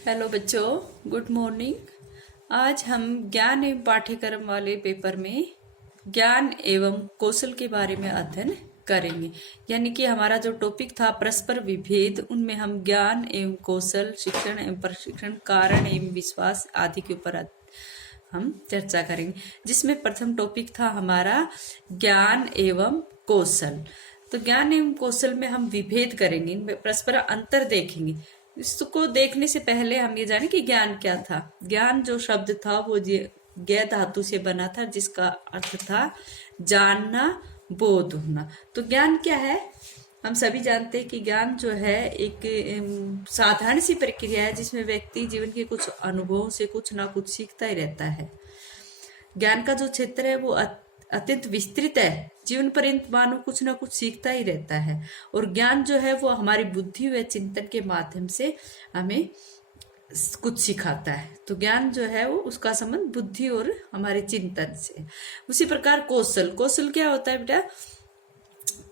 Hello बच्चों, good morning. आज हम ज्ञान एवं पाठ्यक्रम वाले पेपर में ज्ञान एवं कौशल के बारे में अध्ययन करेंगे। यानी कि हमारा जो टॉपिक था परस्पर विभेद, उनमें हम ज्ञान एवं कौशल, शिक्षण एवं प्रशिक्षण, कारण एवं विश्वास आदि के ऊपर हम चर्चा करेंगे। जिसमें प्रथम टॉपिक था हमारा ज्ञान एवं कौशल। तो ज्ञान एवं कौशल में हम विभेद करेंगे, इनमें परस्पर अंतर देखेंगे। इसको देखने से पहले हम ये जाने कि ज्ञान क्या था। ज्ञान जो शब्द था वो ज्ञ धातु से बना था, जिसका अर्थ था जानना, बोध होना। तो ज्ञान क्या है? हम सभी जानते हैं कि ज्ञान जो है एक साधारण सी प्रक्रिया है, जिसमें व्यक्ति जीवन के कुछ अनुभवों से कुछ ना कुछ सीखता ही रहता है। ज्ञान का जो क्षेत्र है वो अत्यंत विस्तृत है। जीवन पर्यंत मानव कुछ ना कुछ सीखता ही रहता है, और ज्ञान जो है वो हमारी बुद्धि व चिंतन के माध्यम से हमें कुछ सिखाता है। तो ज्ञान जो है वो उसका संबंध बुद्धि और हमारे चिंतन से। उसी प्रकार कौशल, कौशल क्या होता है बेटा?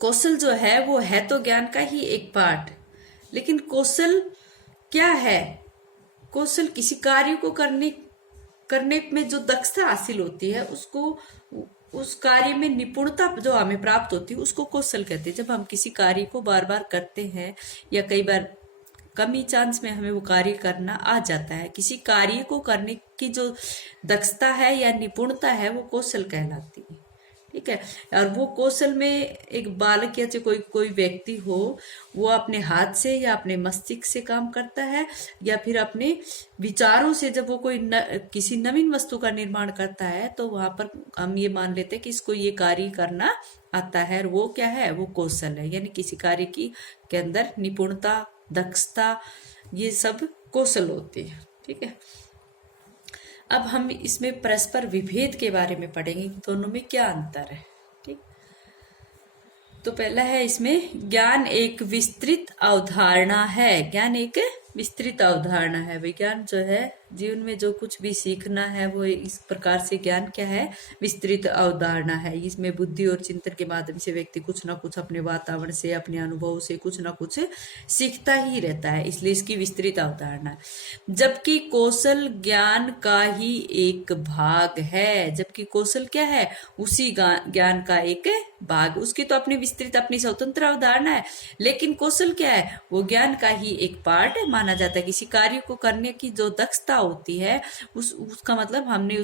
कौशल जो है वो है तो ज्ञान का ही एक पार्ट, लेकिन कौशल क्या है? कौशल किसी कार्य को करने में जो दक्षता हासिल होती है, उसको उस कार्य में निपुणता जो हमें प्राप्त होती है, उसको कौशल कहते हैं। जब हम किसी कार्य को बार बार करते हैं या कई बार कम ही चांस में हमें वो कार्य करना आ जाता है, किसी कार्य को करने की जो दक्षता है या निपुणता है, वो कौशल कहलाती है। ठीक है। और वो कौशल में एक बालक या कोई कोई व्यक्ति हो, वो अपने हाथ से या अपने मस्तिष्क से काम करता है, या फिर अपने विचारों से जब वो किसी नवीन वस्तु का निर्माण करता है, तो वहां पर हम ये मान लेते हैं कि इसको ये कार्य करना आता है। और वो क्या है? वो कौशल है। यानी किसी कार्य की के अंदर निपुणता, दक्षता, ये सब कौशल होती है। ठीक है। अब हम इसमें परस्पर विभेद के बारे में पढ़ेंगे, दोनों में क्या अंतर है। ठीक। तो पहला है इसमें ज्ञान एक विस्तृत अवधारणा है। ज्ञान एक विस्तृत अवधारणा है। विज्ञान जो है जीवन में जो कुछ भी सीखना है, वो इस प्रकार से ज्ञान क्या है? विस्तृत अवधारणा है। इसमें बुद्धि और चिंतन के माध्यम से व्यक्ति कुछ ना कुछ अपने वातावरण से, अपने अनुभव से कुछ ना कुछ सीखता ही रहता है, इसलिए इसकी विस्तृत अवधारणा है। जबकि कौशल ज्ञान का ही एक भाग है। जबकि कौशल क्या है? उसी ज्ञान का एक भाग। उसकी तो अपनी विस्तृत, अपनी स्वतंत्र अवधारणा है, लेकिन कौशल क्या है? वो ज्ञान का ही एक पार्ट माना जाता है। किसी कार्य को करने की जो दक्षता होती है, उसका मतलब हमने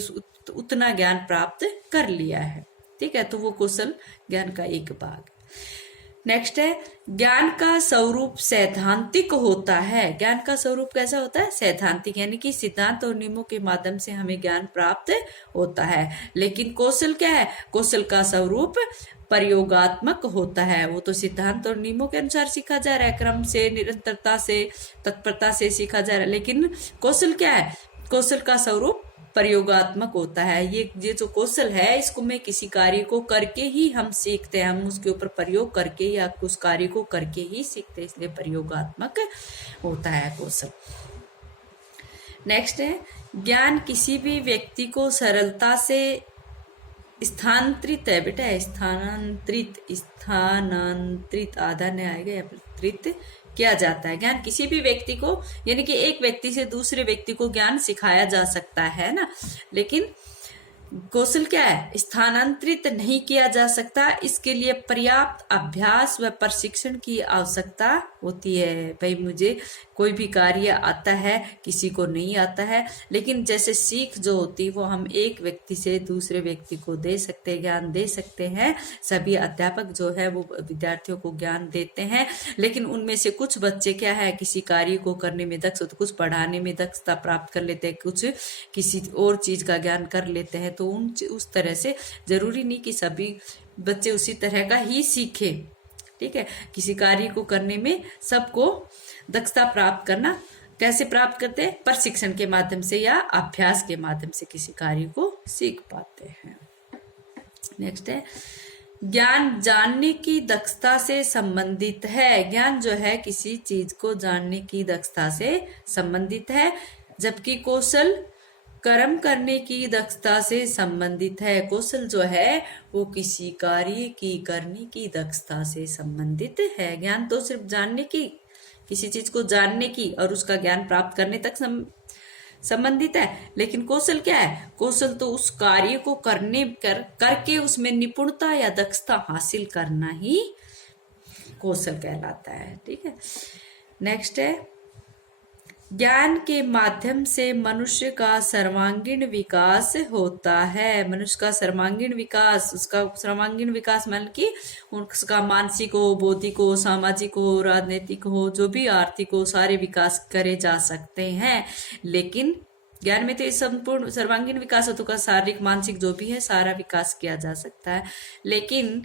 उतना ज्ञान प्राप्त कर लिया है। ठीक है। तो वो कौशल ज्ञान का एक भाग। नेक्स्ट है ज्ञान का स्वरूप सैद्धांतिक होता है। ज्ञान का स्वरूप कैसा होता है? सैद्धांतिक, यानी कि सिद्धांत और नियमों के माध्यम से हमें ज्ञान प्राप्त होता है। लेकिन कौशल क्या है? कौशल का स्वरूप प्रयोगात्मक होता है। वो तो सिद्धांत और नियमों के अनुसार सीखा जा रहा है, क्रम से, निरंतरता से, तत्परता से सीखा जा रहा है। लेकिन कौशल क्या है? कौशल का स्वरूप प्रयोगात्मक होता है। ये जो कौशल है, इसको मैं किसी कार्य को करके ही हम सीखते हैं, हम उसके ऊपर प्रयोग करके या उस कार्य को करके ही सीखते हैं, इसलिए प्रयोगात्मक होता है कौशल। नेक्स्ट है ज्ञान किसी भी व्यक्ति को सरलता से स्थानांतरित है बेटा, स्थानांतरित आधा नहीं आएगा, या त्रित किया जाता है। ज्ञान किसी भी व्यक्ति को, यानी कि एक व्यक्ति से दूसरे व्यक्ति को ज्ञान सिखाया जा सकता है ना, लेकिन कौशल क्या है? स्थानांतरित नहीं किया जा सकता। इसके लिए पर्याप्त अभ्यास व प्रशिक्षण की आवश्यकता होती है। भाई मुझे कोई भी कार्य आता है, किसी को नहीं आता है, लेकिन जैसे सीख जो होती है वो हम एक व्यक्ति से दूसरे व्यक्ति को दे सकते हैं, ज्ञान दे सकते हैं। सभी अध्यापक जो है वो विद्यार्थियों को ज्ञान देते हैं, लेकिन उनमें से कुछ बच्चे क्या है, किसी कार्य को करने में दक्ष होते, कुछ पढ़ाने में दक्षता प्राप्त कर लेते हैं, कुछ किसी और चीज का ज्ञान कर लेते हैं। तो उस तरह से जरूरी नहीं कि सभी बच्चे उसी तरह का ही सीखे। ठीक है। किसी कार्य को करने में सबको दक्षता प्राप्त करना कैसे प्राप्त करते हैं? प्रशिक्षण के माध्यम से या अभ्यास के माध्यम से किसी कार्य को सीख पाते हैं। नेक्स्ट है ज्ञान जानने की दक्षता से संबंधित है। ज्ञान जो है किसी चीज को जानने की दक्षता से संबंधित है, जबकि कौशल कर्म करने की दक्षता से संबंधित है। कौशल जो है वो किसी कार्य की करने की दक्षता से संबंधित है। ज्ञान तो सिर्फ जानने की किसी चीज को जानने की और उसका ज्ञान प्राप्त करने तक संबंधित है। लेकिन कौशल क्या है? कौशल तो उस कार्य को करके उसमें निपुणता या दक्षता हासिल करना ही कौशल कहलाता है। ठीक है, नेक्स्ट है, ज्ञान के माध्यम से मनुष्य का सर्वांगीण विकास होता है। मनुष्य का सर्वांगीण विकास, उसका सर्वांगीण विकास मतलब कि उसका मानसिक हो, बौद्धिक हो, सामाजिक हो, राजनीतिक हो, जो भी आर्थिक हो, सारे विकास करे जा सकते हैं। लेकिन ज्ञान में तो इस संपूर्ण सर्वांगीण विकास होता है, शारीरिक मानसिक जो भी है सारा विकास किया जा सकता है। लेकिन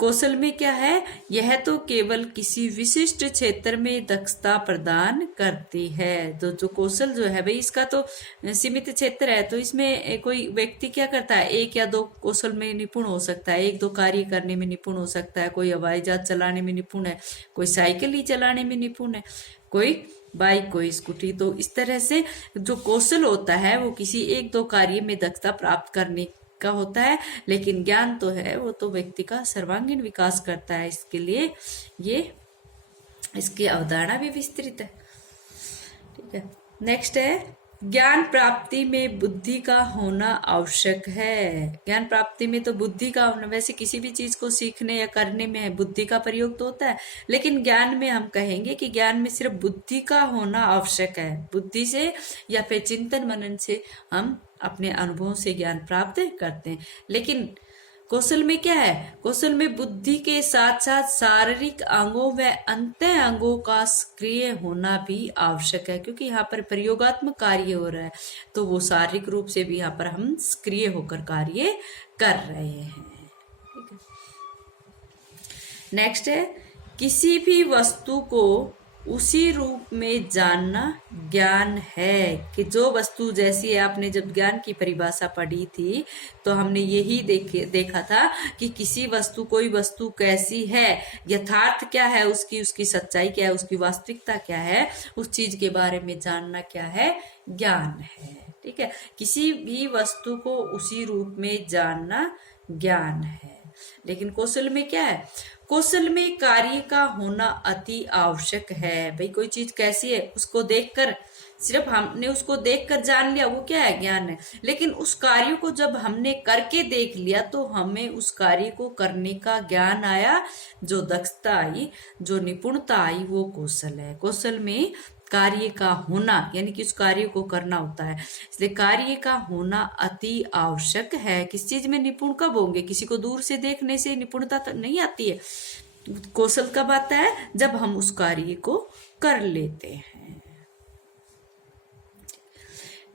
कौशल में क्या है? यह तो केवल किसी विशिष्ट क्षेत्र में दक्षता प्रदान करती है। तो जो कौशल जो है भाई, इसका तो सीमित क्षेत्र है। तो इसमें कोई व्यक्ति क्या करता है, एक या दो कौशल में निपुण हो सकता है, एक दो कार्य करने में निपुण हो सकता है। कोई हवाई जहाज चलाने में निपुण है, कोई साइकिल ही चलाने में निपुण है, कोई बाइक, कोई स्कूटी। तो इस तरह से जो कौशल होता है वो किसी एक दो कार्य में दक्षता प्राप्त करने का होता है। लेकिन ज्ञान तो है वो तो व्यक्ति का सर्वांगीण विकास करता है। इसके लिए ये इसकी अवधारणा भी विस्तृत है। ठीक है, नेक्स्ट है, ज्ञान प्राप्ति में बुद्धि का होना आवश्यक है। ज्ञान प्राप्ति में तो बुद्धि का होना, वैसे किसी भी चीज को सीखने या करने में बुद्धि का प्रयोग तो होता है, लेकिन ज्ञान में हम कहेंगे कि ज्ञान में सिर्फ बुद्धि का होना आवश्यक है। बुद्धि से या फिर चिंतन मनन से हम अपने अनुभवों से ज्ञान प्राप्त करते हैं। लेकिन कौशल में क्या है? कौशल में बुद्धि के साथ साथ शारीरिक अंगों व अंतः अंगों का सक्रिय होना भी आवश्यक है, क्योंकि यहाँ पर प्रयोगात्मक कार्य हो रहा है। तो वो शारीरिक रूप से भी यहाँ पर हम सक्रिय होकर कार्य कर रहे हैं। ठीक है, नेक्स्ट है, किसी भी वस्तु को उसी रूप में जानना ज्ञान है। कि जो वस्तु जैसी है, आपने जब ज्ञान की परिभाषा पढ़ी थी तो हमने यही देखा था कि किसी वस्तु, कोई वस्तु कैसी है, यथार्थ क्या है उसकी सच्चाई क्या है, उसकी वास्तविकता क्या है, उस चीज के बारे में जानना क्या है? ज्ञान है। ठीक है, किसी भी वस्तु को उसी रूप में जानना ज्ञान है। लेकिन कौशल में क्या है? कौशल में कार्य का होना अति आवश्यक है। भाई कोई चीज कैसी है उसको देखकर, सिर्फ हमने उसको देखकर जान लिया, वो क्या है? ज्ञान है। लेकिन उस कार्य को जब हमने करके देख लिया तो हमें उस कार्य को करने का ज्ञान आया, जो दक्षता आई, जो निपुणता आई, वो कौशल है। कौशल में कार्य का होना यानी कि उस कार्य को करना होता है, इसलिए कार्य का होना अति आवश्यक है। किस चीज में निपुण कब होंगे? किसी को दूर से देखने से निपुणता तो नहीं आती है। कौशल कब आता है? जब हम उस कार्य को कर लेते हैं।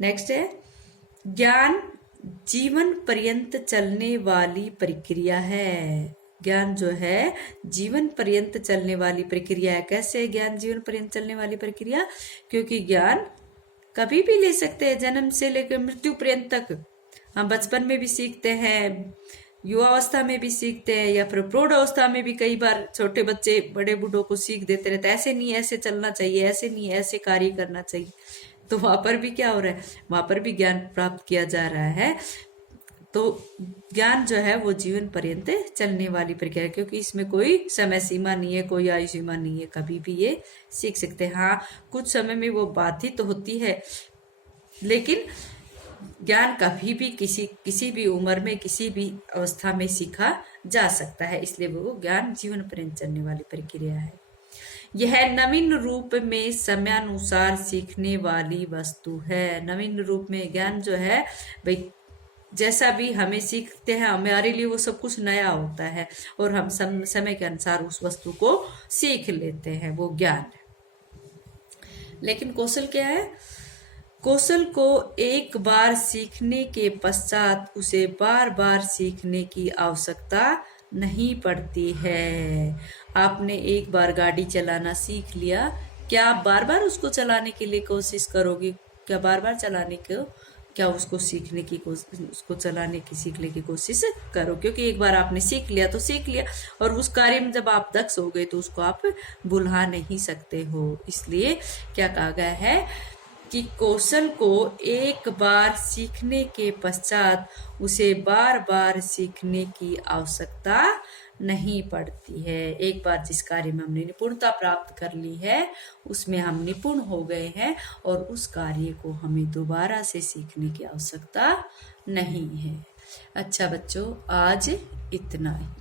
नेक्स्ट है, ज्ञान जीवन पर्यंत चलने वाली प्रक्रिया है। ज्ञान जो है जीवन पर्यंत चलने वाली प्रक्रिया है। कैसे ज्ञान जीवन पर्यंत चलने वाली प्रक्रिया? क्योंकि ज्ञान कभी भी ले सकते हैं, जन्म से लेकर मृत्यु पर्यंत तक। हम बचपन में भी सीखते हैं, युवावस्था में भी सीखते हैं, या फिर प्रौढ़ अवस्था में भी कई बार छोटे बच्चे बड़े बूढ़ों को सीख देते रहते हैं, ऐसे नहीं ऐसे चलना चाहिए, ऐसे नहीं ऐसे कार्य करना चाहिए। तो वहां पर भी क्या हो रहा है? वहां पर भी ज्ञान प्राप्त किया जा रहा है। तो ज्ञान जो है वो जीवन पर्यंत चलने वाली प्रक्रिया है, क्योंकि इसमें कोई समय सीमा नहीं है, कोई आयु सीमा नहीं है, कभी भी ये सीख सकते हैं। हाँ, कुछ समय में वो बाधित तो होती है, लेकिन ज्ञान कभी भी किसी भी उम्र में, किसी भी अवस्था में सीखा जा सकता है। इसलिए वो ज्ञान जीवन पर्यंत चलने वाली प्रक्रिया है। यह नवीन रूप में समयानुसार सीखने वाली वस्तु है। नवीन रूप में ज्ञान जो है भाई, जैसा भी हमें सीखते हैं हमारे लिए वो सब कुछ नया होता है, और हम समय के अनुसार उस वस्तु को सीख लेते हैं, वो ज्ञान है। लेकिन कौशल क्या है? कौशल को एक बार सीखने के पश्चात उसे बार बार सीखने की आवश्यकता नहीं पड़ती है। आपने एक बार गाड़ी चलाना सीख लिया, क्या आप बार बार उसको चलाने के लिए कोशिश करोगे? क्या बार बार चलाने को, क्या उसको सीखने की उसको चलाने की सीखने की कोशिश करो? क्योंकि एक बार आपने सीख लिया तो सीख लिया, और उस कार्य में जब आप दक्ष हो गए तो उसको आप भुला नहीं सकते हो। इसलिए क्या कहा गया है कि कौशल को एक बार सीखने के पश्चात उसे बार बार सीखने की आवश्यकता नहीं पड़ती है। एक बार जिस कार्य में हमने निपुणता प्राप्त कर ली है उसमें हम निपुण हो गए हैं और उस कार्य को हमें दोबारा से सीखने की आवश्यकता नहीं है। अच्छा बच्चों, आज इतना ही।